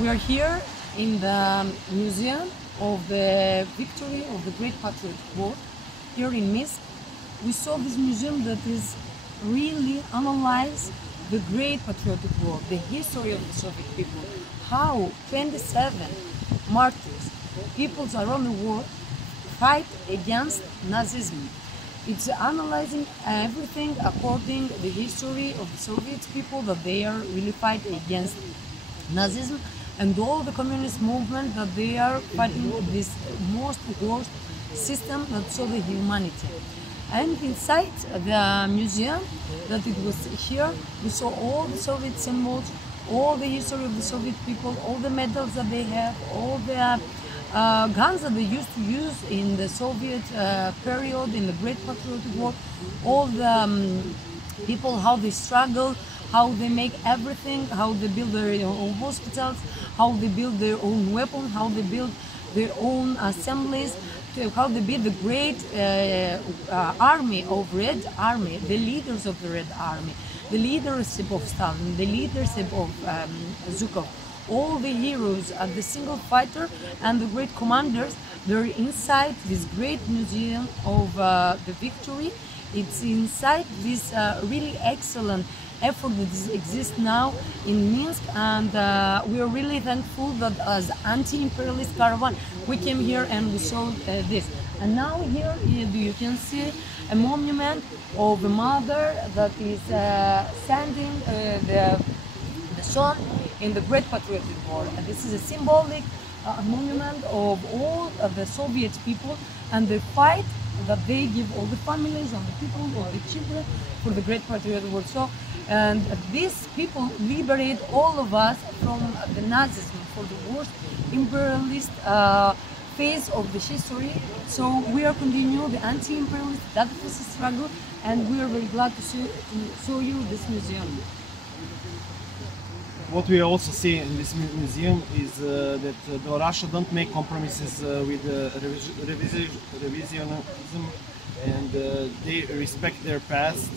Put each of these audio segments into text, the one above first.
We are here in the Museum of the Victory of the Great Patriotic War here in Minsk. We saw this museum that is really analyze the Great Patriotic War, the history of the Soviet people, how 27 martyrs, peoples around the world fight against Nazism. It's analyzing everything according to the history of the Soviet people, that they are really fighting against Nazism and all the communist movement, that they are fighting this most worst system that saw the humanity. And inside the museum that it was here, we saw all the Soviet symbols, all the history of the Soviet people, all the medals that they have, all the guns that they used to use in the Soviet period, in the Great Patriotic War, all the people, how they struggle, how they make everything, how they build their own hospitals, how they build their own weapons, how they build their own assemblies, how they build the great army of Red Army, the leaders of the Red Army, the leadership of Stalin, the leadership of Zhukov. All the heroes, the single fighter and the great commanders, they're inside this great museum of the victory. It's inside this really excellent effort that exists now in Minsk, and we are really thankful that as Anti-Imperialist Caravan we came here and we saw this. And now here you can see a monument of a mother that is sending the son in the Great Patriotic War. And this is a symbolic monument of all of the Soviet people and the fight that they give all the families and the people or the children for the Great Patriotic War. So, and these people liberate all of us from the Nazism, for the worst imperialist phase of the history. So we are continuing the anti-imperialist, anti-fascist struggle, and we are very glad to show you this museum. What we also see in this museum is that Belarus don't make compromises with revisionism, and they respect their past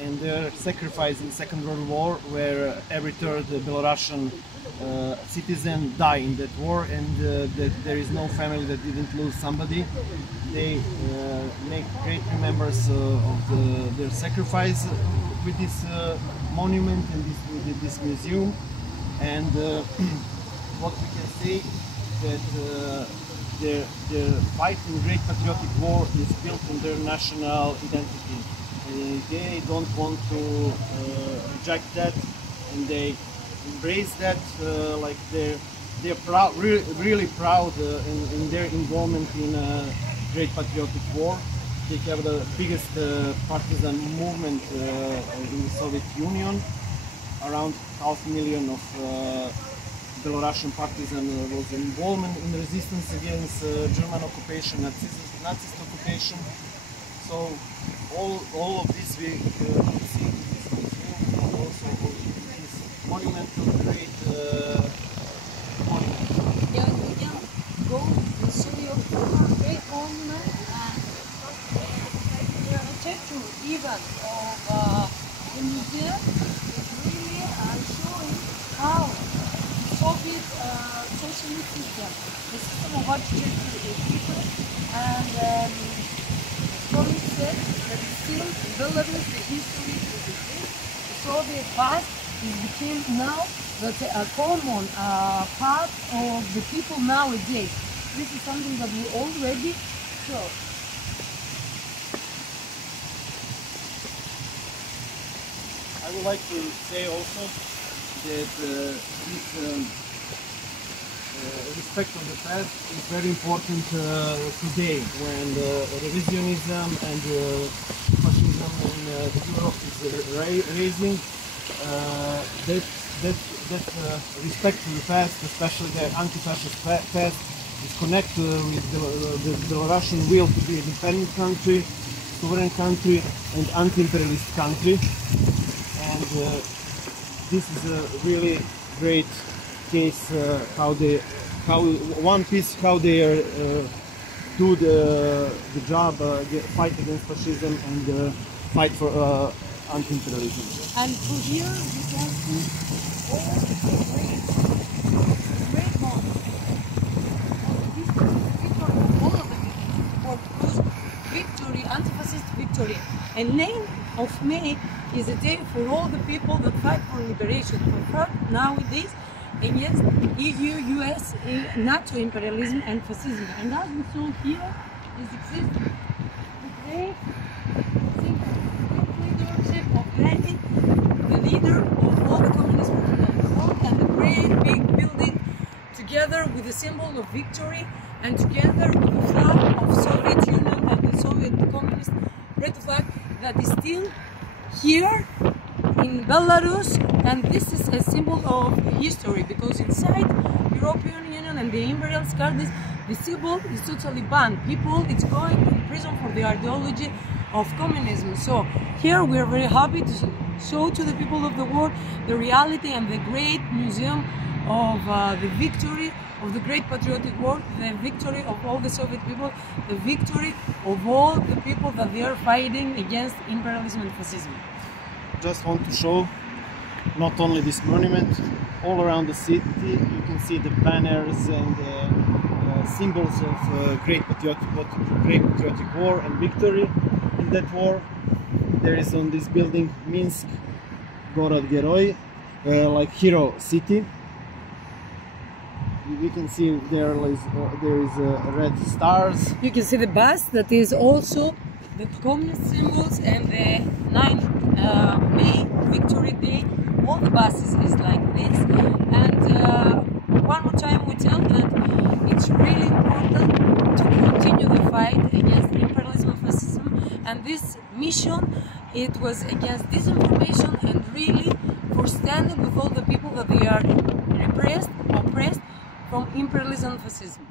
and their sacrifice in Second World War, where every third Belarusian citizen died in that war, and that there is no family that didn't lose somebody. They make great remembrance of their sacrifice with this monument and with this museum. And what we can say that their fight in Great Patriotic War is built on their national identity. They don't want to reject that, and they embrace that. Like they're proud, really proud in their involvement in Great Patriotic War. They have the biggest partisan movement in the Soviet Union. Around 500,000 of Belarusian partisans was involved in resistance against German occupation, Nazist occupation. So all of this we can see in this museum, also this monumental great monument. Yeah, we can go and show you a great monument, and the architecture even of the museum is really showing how the Soviet socialist system, the system of architecture is different, and Tommy said that still Belarus, the history is the Soviet past is became now that's a common part of the people nowadays. This is something that we already show. I would like to say also that respect of the past is very important today, when revisionism and fascism in Europe is raising. That respect to the past, especially the anti-fascist past, is connected with the Belarusian will to be an independent country, sovereign country, and anti-imperialist country. And this is a really great case how they do the job, fight against fascism and fight for anti-imperialism. And from here you can see all the great And 9th of May is a day for all the people that fight for liberation, for fight nowadays against EU, US, NATO imperialism and fascism. And as we saw here, is exists the great leadership of Lenin, the leader of all the communist movement in the world, and the great big building together with the symbol of victory and together with the flag of Soviet Union and the Soviet Communist red flag that is still here in Belarus, and this is a symbol of history because inside European Union and the imperialist countries the symbol is totally banned. People it's going to prison for the ideology of communism. So here we are very happy to show to the people of the world the reality and the great museum of the victory of the great patriotic war, the victory of all the Soviet people, the victory of all the people that they are fighting against imperialism and fascism. Just want to show not only this monument, all around the city you can see the banners and symbols of great patriotic war and victory in that war. There is on this building Minsk, Gorod Geroi, like hero city. You can see there is red stars. You can see the bus that is also the communist symbols, and the 9th May Victory Day. All the buses is like this. And one more time we tell that it's really important to continue the fight against imperialism and fascism. And this mission, it was against disinformation and really for standing with all the people that they are repressed, oppressed from imperialism and fascism.